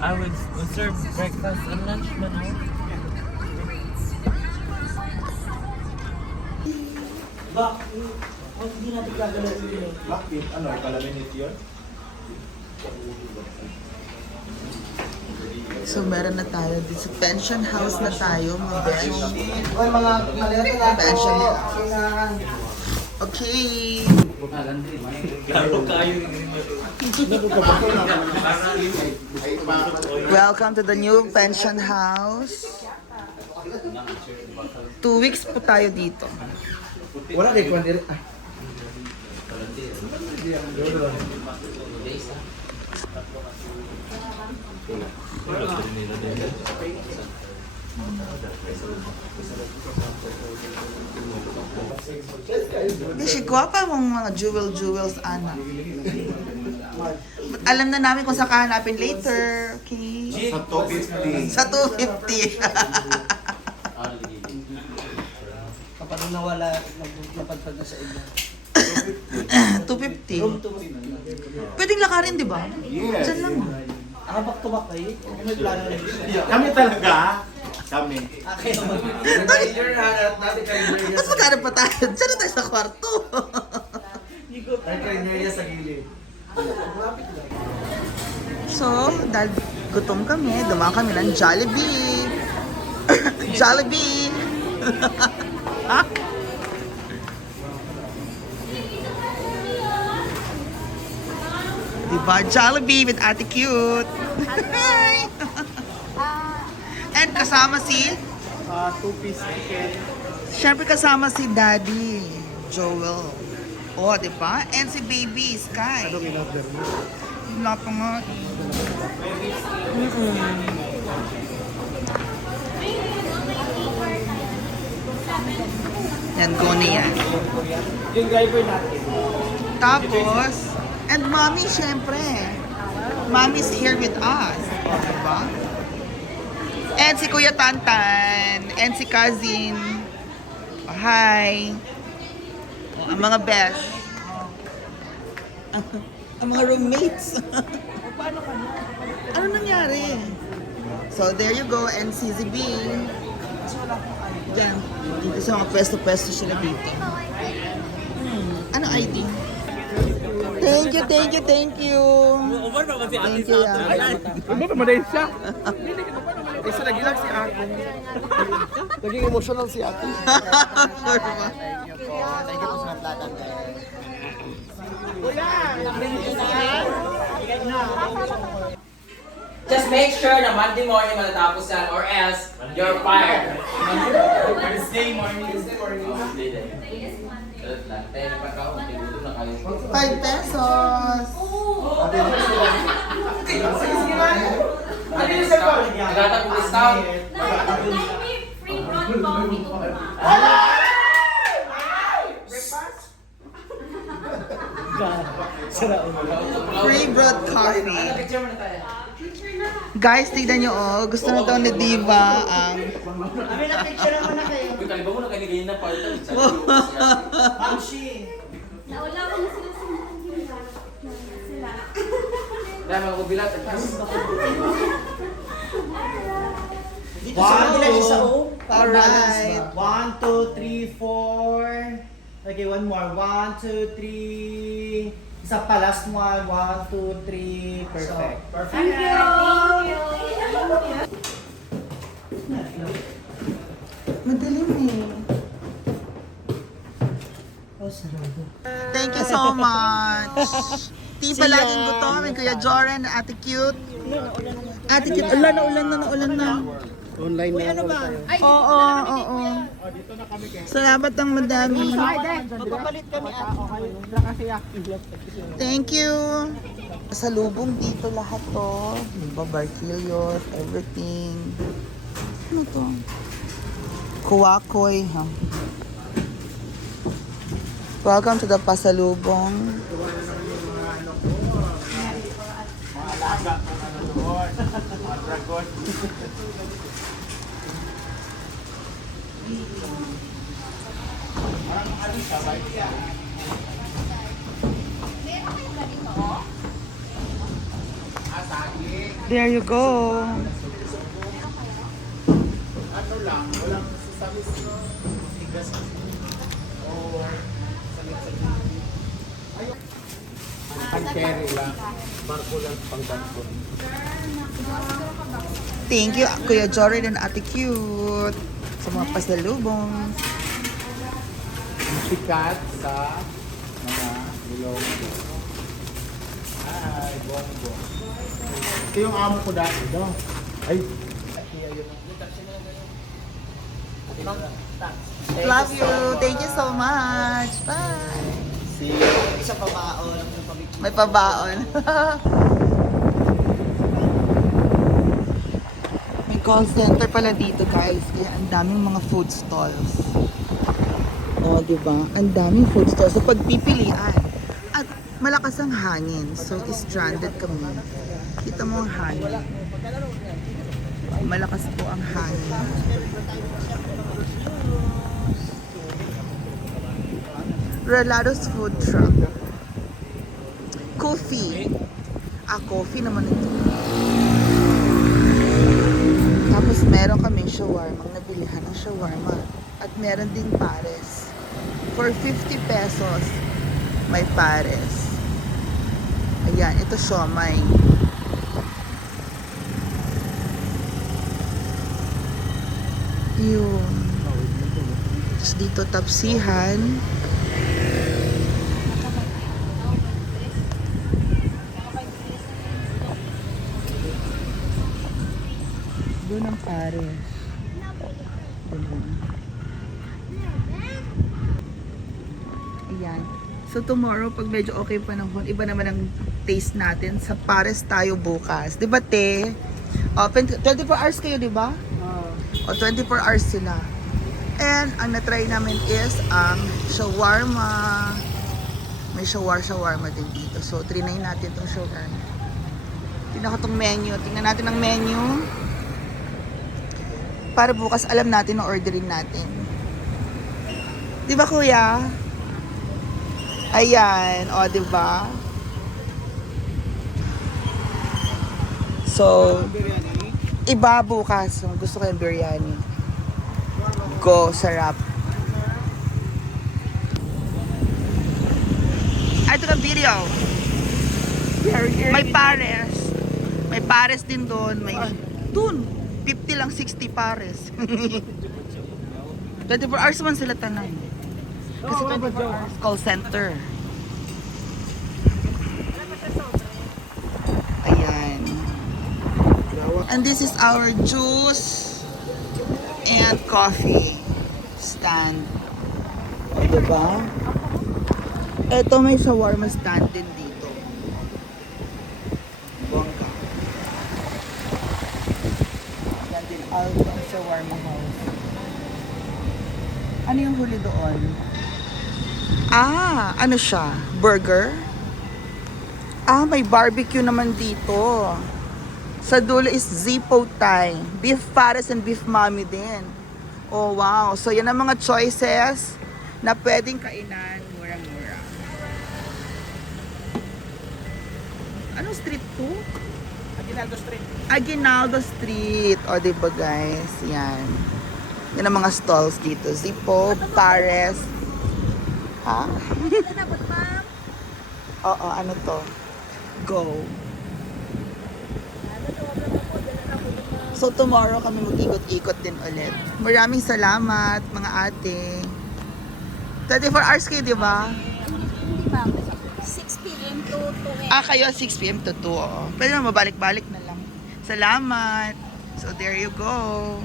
I will serve breakfast and lunch man. Hindi natin gagalawin yun. Bakit? Ano? Kalaminit yun? So, meron na tayo. This pension house na tayo, mga besh. Oy, mga maleta na Pension po. house. Okay. Garo kayo. Welcome to the new pension house. 2 weeks po tayo dito. Wala rin kung hindi. Kasi guwapa mong mga jewels, Ana. But alam na namin kung saan kahanapin later. Okay? Sa 250. Sa 250. Kapag nawala, napadpad na sa iba. 250. Room to Pwedeng lakarin, di ba? Yes. Diyan lang. back to back kayo. Kung may plano rin. Kami talaga. Kami. Okay naman. Reminder hanap natin kayo. Mas magkano pa tayo? Diyan na tayo sa kwarto. Tayo kayo sa gilid. So, dahil gutom kami, dumaan kami ng Jollibee. Jollibee! Ha? Diba? Jollibee with Ate Cute. Hi! And kasama si? Two-piece chicken. Siyempre kasama si Daddy, Joel. Oh, diba? And si Baby, Sky. Anong in-order mo? Wala pa nga. Yan, go na yan. Yung driver natin. Tapos, and Mommy, syempre. Mommy's here with us. O, diba? And si Kuya Tantan. And si Cousin. Oh, hi. Oh, ang mga besh. Ang mga roommates. Ano nangyari? So, there you go. And CZB. Diyan. Dito sa mga pwesto-pwesto sila dito. Ano ID? Thank you, thank you, thank you. Thank you, yeah. Ano naman din siya? Isa nagilang si ate. Naging emotional si ate. Sure ba? Thank you po sa plata. Just make sure na Monday morning matatapos yan or else you're fired. Wednesday morning. Wednesday day. Ganun lang. Tayo pa ka, magtigulo na kayo. 5 pesos. Naghatag ng discount. Free brown coffee ko pa. Free broad coffee. Picture mo na tayo. Guys, tignan nyo, oh. Gusto na daw ni Diva ang... Kami na picture naman na kayo. Uy, kaliba mo na kayo ganyan na part. Amshi. Naula ko na sila sa sila. Kaya mga kubilat. Dito sa kanila siya sa O. Alright. 1, 2, 3, 4. Okay, one more. 1, 2, 3. Isa pa, last one. 1, 2, 3. Perfect. Thank you. Madilim eh. Oh, sarado. Thank you so much. Di pa laging gutom. Kuya Joren, Ate Cute. Ate Cute, ulan na. Online na ano ba? Oo, oo. Salamat ng madami. Magpapalit kami at Thank you. Sa lubong dito lahat to. Diba, barquillos, everything. Ano to? Kuwakoy, ha? Welcome to the Pasalubong. There you go. Ano lang, walang sasabi sa tigas. O salit-salit. Ang carry lang. Barko lang pang barko. Thank you, Kuya Jordan and Ate Cute. Sa mga pasalubong. Sikat sa mga ilong. Ay, bongo. Ito yung amo ko dati, no? Ay, Love you. Thank you so much. Bye. see you. Isa pa baon. May pabaon. May call center pala dito, guys. Kaya ang daming mga food stalls. O, diba? Ang daming food stalls. So, pagpipilian. At malakas ang hangin. So, stranded kami. Kita mo ang hangin. Malakas po ang hangin. Relados food truck. Coffee. Coffee naman ito. Tapos meron kaming shawarma. Nabilihan ng shawarma. At meron din pares. For 50 pesos, may pares. Ayan, ito siomay. Yun. Tapos dito tapsihan. Doon ang pares. Doon. Ayan. So tomorrow, pag medyo okay pa panahon, iba naman ang taste natin. Sa pares tayo bukas. Di ba, te? Open 24 hours kayo, di ba? O 24 hours sila. And ang na-try namin is ang shawarma. May shawarma din dito. So, trinay natin itong shawarma. Tingnan ko itong menu. Tingnan natin ang menu. Para bukas alam natin ang ordering natin. Di ba, kuya? Ayan. O, di ba? So, iba bukas. Gusto ko yung biryani. Go, sarap. Ito ka video. May pares. May pares din doon. May dun. 50 lang, 60 pares. 24 hours man sila tanan. Kasi 24 hours call center. Ayan. And this is our juice and coffee stand. O, diba? Ito may shawarma stand din dito. Bongga. Yan din, Alton Shawarma House. Ano yung huli doon? Ano siya? Burger? May barbecue naman dito. Sa dulo is Zippo Thai. Beef pares and beef mami din. Oh, wow. So, yan ang mga choices na pwedeng kainan murang-mura. Anong street to? Aguinaldo Street. Aguinaldo Street. O, diba guys? Yan. Yan ang mga stalls dito. Zippo, pares. Ha? Oo, ano to? Go. So tomorrow kami mag-ikot-ikot din ulit. Maraming salamat mga ate. 24 hours kayo, di ba? Hindi ba? 6 p.m. to 2 Kayo 6 p.m. to 2. Pwede na mabalik-balik na lang. Salamat. So there you go.